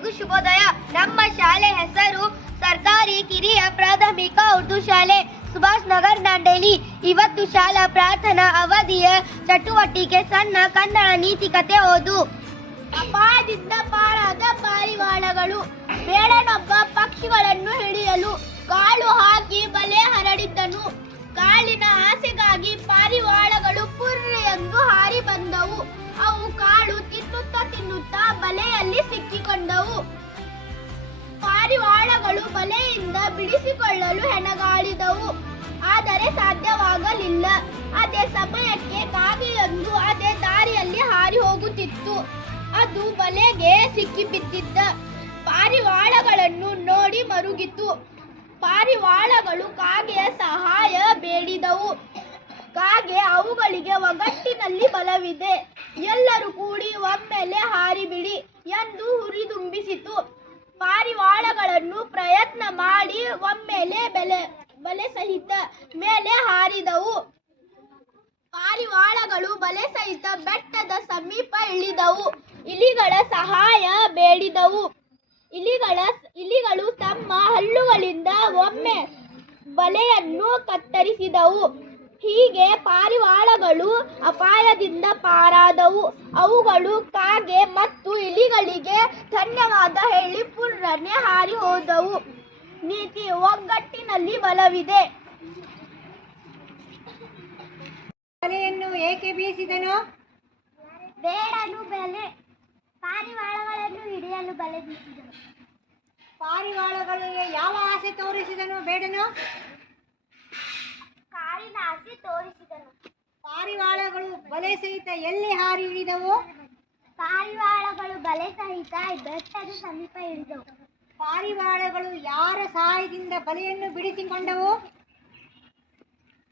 ಎಲ್ಲರಿಗೂ ಶುಭೋದಯ. ನಮ್ಮ ಶಾಲೆ ಹೆಸರು ಸರ್ಕಾರಿ ಕಿರಿಯ ಪ್ರಾಥಮಿಕ ಉರ್ದು ಶಾಲೆ ಸುಭಾಷ್ ನಗರ್ ನಾಂಡೇಲಿ. ಇವತ್ತು ಶಾಲಾ ಪ್ರಾರ್ಥನಾ ಅವಧಿಯ ಚಟುವಟಿಕೆ ಸಣ್ಣ ಕನ್ನಡ ನೀತಿಕತೆ ಓದು. ಅಪಾಯದಿಂದ ಪಾರಾದ ಪಾರಿವಾಳಗಳು. ಬೇಡನೊಬ್ಬ ಪಕ್ಷಿಗಳನ್ನು ಹಿಡಿಯಲು ಕಾಳು ಹಾಕಿ ಬಲೆ ಹರಡಿದ್ದನು. ಕಾಳಿನ ಆಸೆಗಾಗಿ ಪಾರಿವಾಳಗಳು ಪುರ್ರೆ ಎಂದು ಹಾರಿ ಬಂದವು. ಅವು ಕಾಳು ತಿನ್ನುತ್ತಾ ಬಲೆಯಲ್ಲಿ ಸಿಕ್ಕಿಕೊಂಡವು. ಪಾರಿವಾಳಗಳು ಬಲೆಯಿಂದ ಬಿಡಿಸಿಕೊಳ್ಳಲು ಹೆಣಗಾಡಿದವು, ಆದರೆ ಸಾಧ್ಯವಾಗಲಿಲ್ಲ. ಅದೇ ಸಮಯಕ್ಕೆ ಕಾಗೆಯೊಂದು ಅದೇ ದಾರಿಯಲ್ಲಿ ಹಾರಿ ಹೋಗುತ್ತಿತ್ತು. ಅದು ಬಲೆಗೆ ಸಿಕ್ಕಿಬಿದ್ದಿದ್ದ ಪಾರಿವಾಳಗಳನ್ನು ನೋಡಿ ಮರುಗಿತು. ಪಾರಿವಾಳಗಳು ಕಾಗೆಯ ಸಹಾಯ ಬೇಡಿದವು. ಕಾಗೆ ಅವುಗಳಿಗೆ ಒಗ್ಗಟ್ಟಿನಲ್ಲಿ ಬಲವಿದೆ, ಎಲ್ಲರೂ ಕೂಡಿ ಒಮ್ಮೆಲೆ ಹಾರಿಬಿಡಿ ಎಂದು ಹುರಿದುಂಬಿಸಿತು. ಪಾರಿವಾಳಗಳನ್ನು ಪ್ರಯತ್ನ ಮಾಡಿ ಒಮ್ಮೆಲೆ ಬಲೆ ಸಹಿತ ಮೇಲೆ ಹಾರಿದವು. ಪಾರಿವಾಳಗಳು ಬಲೆ ಸಹಿತ ಬೆಟ್ಟದ ಸಮೀಪ ಇಳಿದವು. ಇಲಿಗಳ ಸಹಾಯ ಬೇಡಿದವು. ಇಲಿಗಳು ತಮ್ಮ ಹಲ್ಲುಗಳಿಂದ ಒಮ್ಮೆ ಬಲೆಯನ್ನು ಕತ್ತರಿಸಿದವು. ಹೀಗೆ ಪಾರಿವಾಳಗಳು ಅಪಾಯದಿಂದ ಪಾರಾದವು. ಅವುಗಳು ಕಾಗೆ ಮತ್ತು ಇಲಿಗಳಿಗೆ ಧನ್ಯವಾದ ಹೇಳಿ ಪುರ್ರನೆ ಹಾರಿ ಹೋದವು. ನೀತಿ: ಒಗ್ಗಟ್ಟಿನಲ್ಲಿ ಬಲವಿದೆ. ಬಲೆಯನ್ನು ಏಕೆ ಬೀಸಿದನು? ಬೇಡನು ಪಾರಿವಾಳಗಳನ್ನು ಹಿಡಿಯಲು ಬಲೆ ಬೀಸಿದನು. ಪಾರಿವಾಳಗಳಿಗೆ ಯಾವ ಆಸೆ ತೋರಿಸಿದನು ಬೇಡನು? ಕಾಳಿನ ಆಸೆ ತೋರಿಸಿದನು. ಪಾರಿವಾಳಗಳು ಬಲೆ ಸಹಿತ ಎಲ್ಲಿ ಹಾರಿ ಇಳಿದವು? ಪಾರಿವಾಳಗಳು ಬಲೆ ಸಹಿತ ಬೆಟ್ಟದ ಸಮೀಪ ಇಳಿದವು. ಪಾರಿವಾಳಗಳು ಯಾರ ಸಹಾಯದಿಂದ ಬಲೆಯನ್ನು ಬಿಡಿಸಿಕೊಂಡವು?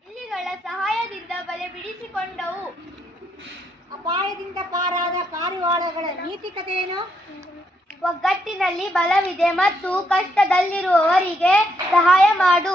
ಇಲಿಗಳ ಸಹಾಯದಿಂದ ಬಲೆ ಬಿಡಿಸಿಕೊಂಡವು. ಅಪಾಯದಿಂದ ಪಾರಾದ ಪಾರಿವಾಳಗಳ ನೀತಿಕತೆಯೇನು? ಒಗ್ಗಟ್ಟಿನಲ್ಲಿ ಬಲವಿದೆ ಮತ್ತು ಕಷ್ಟದಲ್ಲಿರುವವರಿಗೆ ಸಹಾಯ ಮಾಡು.